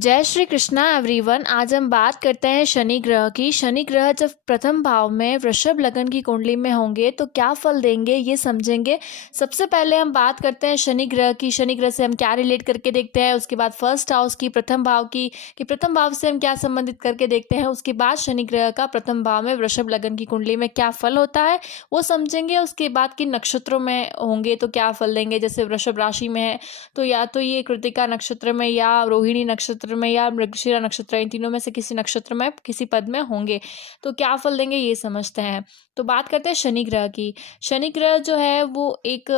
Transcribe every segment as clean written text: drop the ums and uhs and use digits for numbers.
जय श्री कृष्णा एवरीवन। आज हम बात करते हैं शनि ग्रह की। शनि ग्रह जब प्रथम भाव में वृषभ लगन की कुंडली में होंगे तो क्या फल देंगे ये समझेंगे। सबसे पहले हम बात करते हैं शनि ग्रह की। शनि ग्रह से हम क्या रिलेट करके देखते हैं, उसके बाद फर्स्ट हाउस की, प्रथम भाव की कि प्रथम भाव से हम क्या संबंधित करके देखते हैं, उसके बाद शनि ग्रह का प्रथम भाव में वृषभ लगन की कुंडली में क्या फल होता है वो समझेंगे। उसके बाद कि नक्षत्रों में होंगे तो क्या फल देंगे। जैसे वृषभ राशि में है तो या तो ये कृतिका नक्षत्र में या रोहिणी नक्षत्र में या मृगशिरा नक्षत्र, इन तीनों में से किसी नक्षत्र में किसी पद में होंगे तो क्या फल देंगे ये समझते हैं। तो बात करते हैं शनि ग्रह की। शनि ग्रह जो है वो एक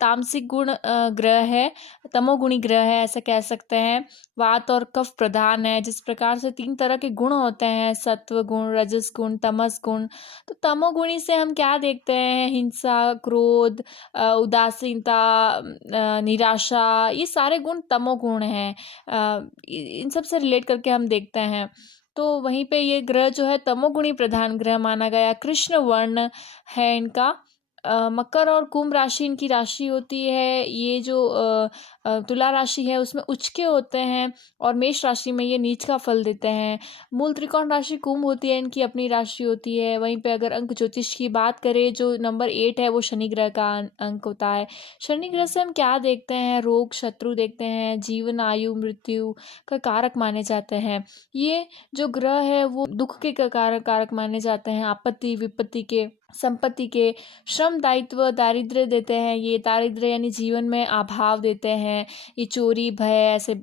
तामसिक गुण ग्रह है, तमोगुणी ग्रह है ऐसा कह सकते हैं। वात और कफ प्रधान है। जिस प्रकार से तीन तरह के गुण होते हैं, सत्व गुण, रजस गुण, तमस गुण। तो तमोगुणी से हम क्या देखते हैं, हिंसा, क्रोध, उदासीनता, निराशा, ये सारे गुण तमोगुण हैं। इन सब से रिलेट करके हम देखते हैं। तो वहीं पे ये ग्रह जो है तमोगुणी प्रधान ग्रह माना गया। कृष्ण वर्ण है इनका। मकर और कुंभ राशि इनकी राशि होती है। ये जो तुला राशि है उसमें उच्च के होते हैं और मेष राशि में ये नीच का फल देते हैं। मूल त्रिकोण राशि कुंभ होती है, इनकी अपनी राशि होती है। वहीं पे अगर अंक ज्योतिष की बात करें, जो नंबर 8 है वो शनि ग्रह का अंक होता है। शनि ग्रह से हम क्या देखते हैं, रोग शत्रु देखते हैं, जीवन आयु मृत्यु का कारक माने जाते हैं। ये जो ग्रह है वो दुख के कारक माने जाते हैं, आपत्ति विपत्ति के, संपत्ति के, श्रम दायित्व, दारिद्र्य देते हैं। ये दारिद्र्य यानी जीवन में अभाव देते हैं। ये चोरी भय ऐसे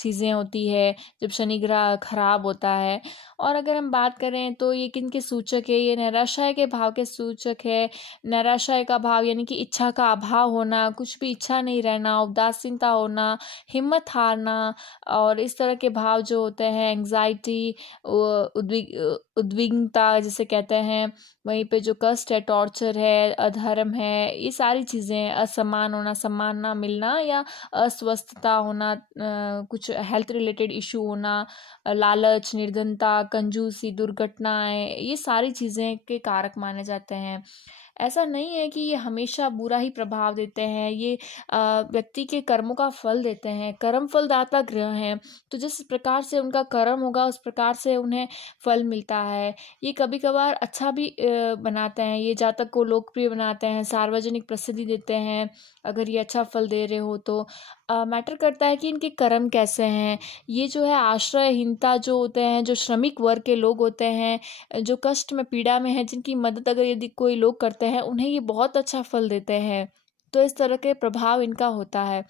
चीज़ें होती है जब शनि ग्रह खराब होता है। और अगर हम बात करें तो ये किन के सूचक है, ये निराशय के भाव के सूचक है। निराशय का भाव यानी कि इच्छा का अभाव होना, कुछ भी इच्छा नहीं रहना, उदासीनता होना, हिम्मत हारना, और इस तरह के भाव जो होते हैं, एंग्जाइटी, उद्विग्नता जिसे कहते हैं। वहीं पे जो कष्ट है, टॉर्चर है, अधर्म है, ये सारी चीज़ें, असम्मान होना, सम्मान ना मिलना या अस्वस्थता होना, कुछ हेल्थ रिलेटेड इशू होना, लालच, निर्धनता, कंजूसी, दुर्घटनाएं, ये सारी चीज़ें के कारक माने जाते हैं। ऐसा नहीं है कि ये हमेशा बुरा ही प्रभाव देते हैं। ये व्यक्ति के कर्मों का फल देते हैं। कर्म फलदाता ग्रह हैं, तो जिस प्रकार से उनका कर्म होगा उस प्रकार से उन्हें फल मिलता है। ये कभी कभार अच्छा भी बनाते हैं, ये जातक को लोकप्रिय बनाते हैं, सार्वजनिक प्रसिद्धि देते हैं अगर ये अच्छा फल दे रहे हो तो। मैटर करता है कि इनके कर्म कैसे हैं। ये जो है आश्रयहीनता जो होते हैं, जो श्रमिक वर्ग के लोग होते हैं, जो कष्ट में पीड़ा में है, जिनकी मदद अगर यदि कोई लोग करते हैं उन्हें ये बहुत अच्छा फल देते हैं। तो इस तरह के प्रभाव इनका होता है।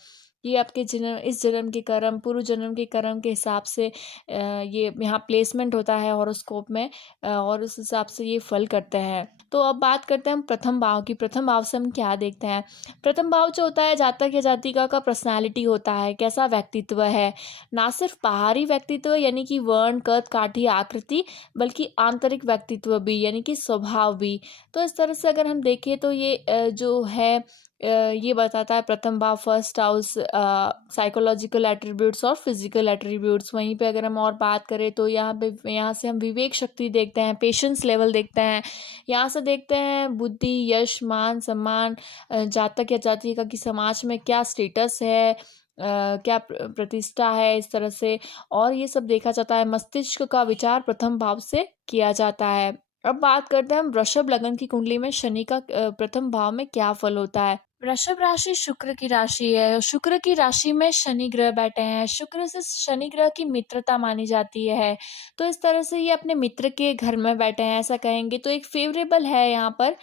ये आपके जन्म, इस जन्म के कर्म, पूर्व जन्म के कर्म के हिसाब से ये यहाँ प्लेसमेंट होता है हॉरोस्कोप में, और उस हिसाब से ये फल करते हैं। तो अब बात करते हैं हम प्रथम भाव की। प्रथम भाव से हम क्या देखते हैं। प्रथम भाव जो होता है जातक या जातिका का पर्सनैलिटी होता है, कैसा व्यक्तित्व है। ना सिर्फ बाहरी व्यक्तित्व यानी कि वर्ण, कद, काठी, आकृति, बल्कि आंतरिक व्यक्तित्व भी यानी कि स्वभाव भी। तो इस तरह से अगर हम देखें तो ये जो है ये बताता है प्रथम भाव, फर्स्ट हाउस, साइकोलॉजिकल एट्रीब्यूट्स और फिजिकल एट्रीब्यूट्स। वहीं पे अगर हम और बात करें तो यहाँ से हम विवेक शक्ति देखते हैं, पेशेंस लेवल देखते हैं। यहाँ से देखते हैं बुद्धि, यश, मान, सम्मान, जातक या जातिका की समाज में क्या स्टेटस है, क्या प्रतिष्ठा है, इस तरह से। और ये सब देखा जाता है, मस्तिष्क का विचार प्रथम भाव से किया जाता है। अब बात करते हैं हम वृषभ लगन की कुंडली में शनि का प्रथम भाव में क्या फल होता है। वृषभ राशि शुक्र की राशि है और शुक्र की राशि में शनि ग्रह बैठे हैं। शुक्र से शनि ग्रह की मित्रता मानी जाती है। तो इस तरह से ये अपने मित्र के घर में बैठे हैं ऐसा कहेंगे तो एक फेवरेबल है यहाँ पर।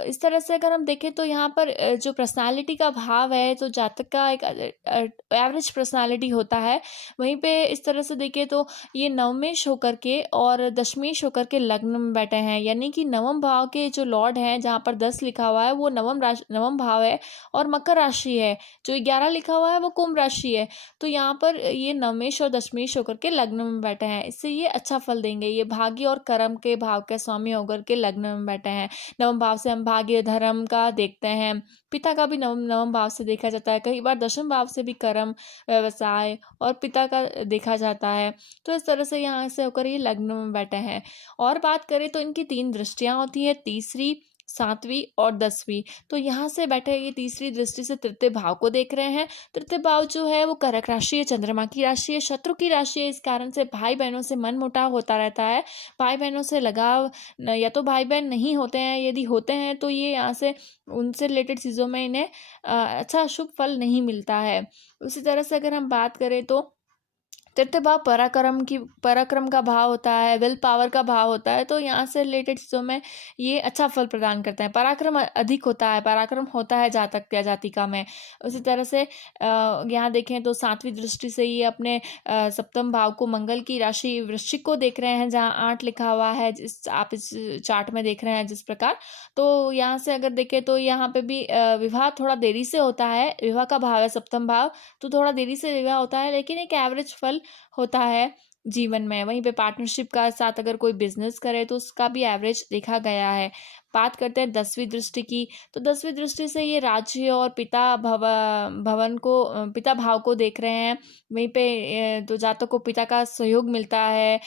इस तरह से अगर हम देखें तो यहाँ पर जो पर्सनालिटी का भाव है तो जातक का एक एवरेज पर्सनालिटी होता है। वहीं पे इस तरह से देखें तो ये नवमेश होकर के और दशमेश होकर के लग्न में बैठे हैं, यानी कि नवम भाव के जो लॉर्ड हैं, जहाँ पर 10 लिखा हुआ है वो नवम भाव है और मकर राशि है। जो 11 लिखा हुआ है वो कुंभ राशि है। तो यहाँ पर ये नवमेश और दशमेश होकर के लग्न में बैठे हैं, इससे ये अच्छा फल देंगे। ये भाग्य और कर्म के भाव के स्वामी होकर के लग्न में बैठे हैं। नवम भाव से हम भाग्य धर्म का देखते हैं, पिता का भी नवम भाव से देखा जाता है। कई बार दशम भाव से भी कर्म, व्यवसाय और पिता का देखा जाता है। तो इस तरह से यहाँ से होकर ये लग्न में बैठे हैं। और बात करें तो इनकी 3 दृष्टियां होती है, तीसरी, 7वीं और 10वीं। तो यहाँ से बैठे ये तीसरी दृष्टि से तृतीय भाव को देख रहे हैं। तृतीय भाव जो है वो कर्क राशि है, चंद्रमा की राशि है, शत्रु की राशि है। इस कारण से भाई बहनों से मनमुटाव होता रहता है। भाई बहनों से लगाव या तो भाई बहन नहीं होते हैं, यदि होते हैं तो ये यहाँ से उनसे रिलेटेड चीज़ों में इन्हें अच्छा शुभ फल नहीं मिलता है। उसी तरह से अगर हम बात करें तो तृतीय भाव पराक्रम का भाव होता है, विल पावर का भाव होता है। तो यहाँ से रिलेटेड चीज़ों में ये अच्छा फल प्रदान करते हैं। पराक्रम अधिक होता है, पराक्रम होता है जातक या जातिका में। उसी तरह से यहाँ देखें तो 7वीं दृष्टि से ये अपने सप्तम भाव को, मंगल की राशि वृश्चिक को देख रहे हैं, जहाँ 8 लिखा हुआ है, जिस आप इस चार्ट में देख रहे हैं जिस प्रकार। तो यहाँ से अगर देखें तो यहाँ पे भी विवाह थोड़ा देरी से होता है। विवाह का भाव है सप्तम भाव, तो थोड़ा देरी से विवाह होता है, लेकिन एक एवरेज फल होता है जीवन में। वहीं पे पार्टनरशिप का साथ अगर कोई बिजनेस करे तो उसका भी एवरेज देखा गया है। बात करते हैं 10वीं दृष्टि की। तो 10वीं दृष्टि से ये राज्य और पिता भाव को देख रहे हैं। वहीं पे तो जातक को पिता का सहयोग मिलता है,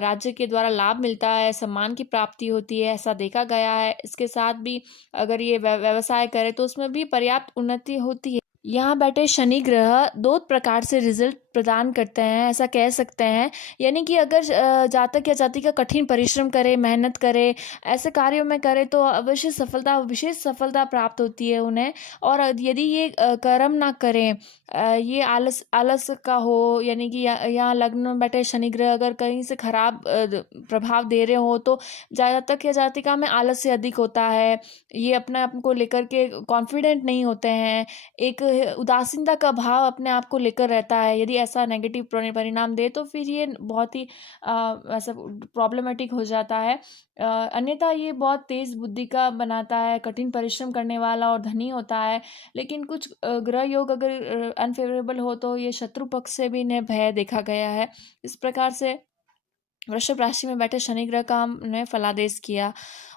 राज्य के द्वारा लाभ मिलता है, सम्मान की प्राप्ति होती है, ऐसा देखा गया है। इसके साथ भी अगर ये व्यवसाय करे तो उसमें भी पर्याप्त उन्नति होती है। यहाँ बैठे शनि ग्रह दो प्रकार से रिजल्ट प्रदान करते हैं, ऐसा कह सकते हैं। यानी कि अगर जातक या जातिका कठिन परिश्रम करे, मेहनत करे, ऐसे कार्यों में करे तो अवश्य सफलता, विशेष सफलता प्राप्त होती है उन्हें। और यदि ये कर्म ना करें, ये आलस आलस का हो, यानी कि यहाँ लग्न में बैठे शनि ग्रह अगर कहीं से खराब प्रभाव दे रहे हो तो जातक या जातिका में आलस्य अधिक होता है। ये अपने आप को लेकर के कॉन्फिडेंट नहीं होते हैं, एक उदासीनता का भाव अपने आप को लेकर रहता है। यदि ऐसा नेगेटिव परिणाम दे तो फिर ये बहुत ही ऐसा प्रॉब्लमेटिक हो जाता है। अन्यथा ये बहुत तेज बुद्धि का बनाता है, कठिन परिश्रम करने वाला और धनी होता है। लेकिन कुछ ग्रह योग अगर अनफेवरेबल हो तो ये शत्रु पक्ष से भी इन्हें भय देखा गया है। इस प्रकार से वृषभ राशि में बैठे शनि ग्रह का हमने फलादेश किया।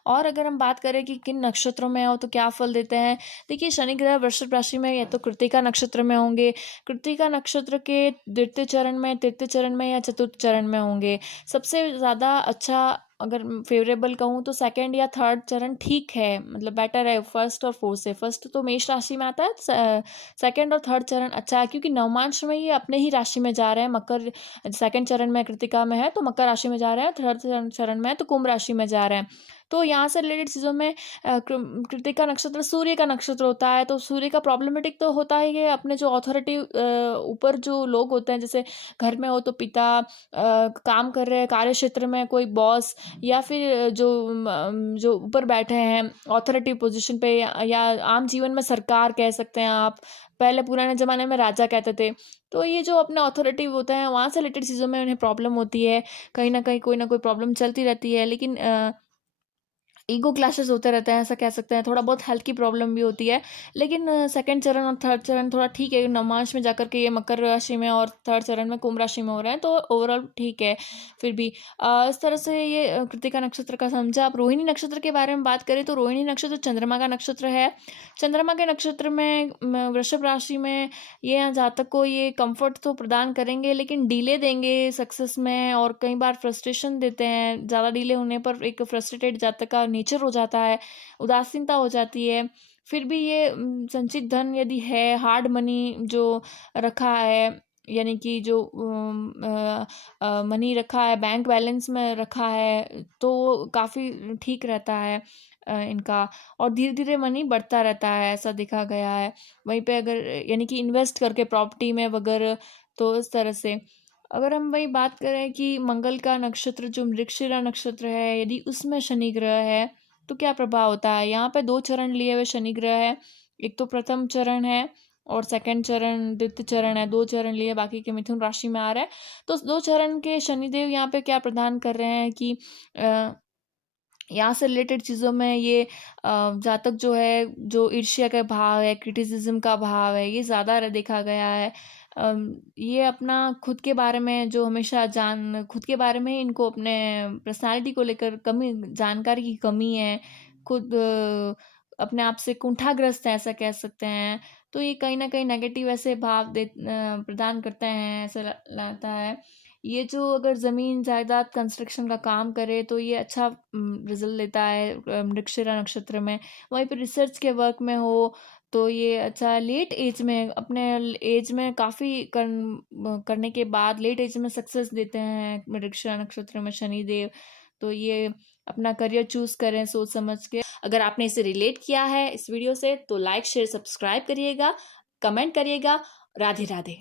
और अगर हम बात करें कि किन नक्षत्रों में हो तो क्या फल देते हैं, देखिए शनि ग्रह वृषभ राशि में या तो कृत्तिका नक्षत्र में होंगे, कृत्तिका नक्षत्र के द्वितीय चरण में, तृतीय चरण में या चतुर्थ चरण में होंगे। सबसे ज़्यादा अच्छा अगर फेवरेबल कहूँ तो सेकंड या थर्ड चरण ठीक है, मतलब बेटर है फर्स्ट और फोर्थ से। फर्स्ट तो मेष राशि में आता है, सेकंड और थर्ड चरण अच्छा है, क्योंकि नवमांश में ये अपने ही राशि में जा रहे हैं। मकर सेकंड चरण में कृतिका में है तो मकर राशि में जा रहे हैं, थर्ड चरण में है तो कुंभ राशि में जा रहे हैं। तो यहाँ से रिलेटेड चीज़ों में कृतिका नक्षत्र सूर्य का नक्षत्र होता है, तो सूर्य का प्रॉब्लमेटिक तो होता ही है। अपने जो अथॉरिटी ऊपर जो लोग होते हैं, जैसे घर में हो तो पिता, काम कर रहे हैं कार्य क्षेत्र में कोई बॉस, या फिर जो ऊपर बैठे हैं अथॉरिटी पोजीशन पे, या आम जीवन में सरकार कह सकते हैं आप। पहले पुराने ज़माने में राजा कहते थे। तो ये जो अपने अथॉरिटी होते हैं वहाँ से रिलेटेड चीज़ों में उन्हें प्रॉब्लम होती है। कहीं ना कहीं कोई ना कोई प्रॉब्लम चलती रहती है। लेकिन ईगो क्लैशेस होते रहते हैं, ऐसा कह सकते हैं। थोड़ा बहुत हेल्थ की प्रॉब्लम भी होती है। लेकिन सेकंड चरण और थर्ड चरण थोड़ा ठीक है, नवमांश में जाकर के ये मकर राशि में और थर्ड चरण में कुंभ राशि में हो रहे हैं, तो ओवरऑल ठीक है। फिर भी इस तरह से ये कृतिका नक्षत्र का समझा। आप रोहिणी नक्षत्र के बारे में बात करें तो रोहिणी नक्षत्र चंद्रमा का नक्षत्र है। चंद्रमा के नक्षत्र में वृषभ राशि में ये यहाँ जातक को ये कंफर्ट तो प्रदान करेंगे, लेकिन डिले देंगे सक्सेस में, और कई बार फ्रस्ट्रेशन देते हैं। ज़्यादा डिले होने पर एक फ्रस्ट्रेटेड जातक का नेचर हो जाता है, उदासीनता हो जाती है। फिर भी ये संचित धन यदि है, हार्ड मनी जो रखा है, यानी कि जो मनी रखा है बैंक बैलेंस में रखा है, तो काफ़ी ठीक रहता है इनका। और धीरे धीरे मनी बढ़ता रहता है, ऐसा देखा गया है। वहीं पे अगर यानी कि इन्वेस्ट करके प्रॉपर्टी में वगैरह, तो इस तरह से अगर हम वही बात करें कि मंगल का नक्षत्र जो मृगशिरा नक्षत्र है, यदि उसमें शनि ग्रह है तो क्या प्रभाव होता है। यहाँ पे 2 चरण लिए हुए शनि ग्रह है। एक तो प्रथम चरण है और सेकंड चरण, द्वितीय चरण है। 2 चरण लिए, बाकी के मिथुन राशि में आ रहा है। तो 2 चरण के शनिदेव यहाँ पे क्या प्रदान कर रहे हैं कि यहाँ से रिलेटेड चीज़ों में ये जातक जो है, जो ईर्ष्या का भाव है, क्रिटिसिज्म का भाव है, ये ज़्यादा देखा गया है। ये अपना खुद के बारे में जो हमेशा खुद के बारे में ही इनको अपने पर्सनालिटी को लेकर कमी, जानकारी की कमी है। खुद अपने आप से कुंठाग्रस्त है, ऐसा कह सकते हैं। तो ये कहीं ना कहीं नेगेटिव ऐसे भाव प्रदान करते हैं, ऐसा लगता है। ये जो अगर ज़मीन जायदाद कंस्ट्रक्शन का काम करे तो ये अच्छा रिजल्ट देता है मृगशिरा नक्षत्र में। वहीं पे रिसर्च के वर्क में हो तो ये अच्छा लेट एज में अपने एज में काफ़ी करने के बाद लेट एज में सक्सेस देते हैं मृगशिरा नक्षत्र में शनिदेव। तो ये अपना करियर चूज करें सोच समझ के। अगर आपने इसे रिलेट किया है इस वीडियो से तो लाइक शेयर सब्सक्राइब करिएगा, कमेंट करिएगा। राधे राधे।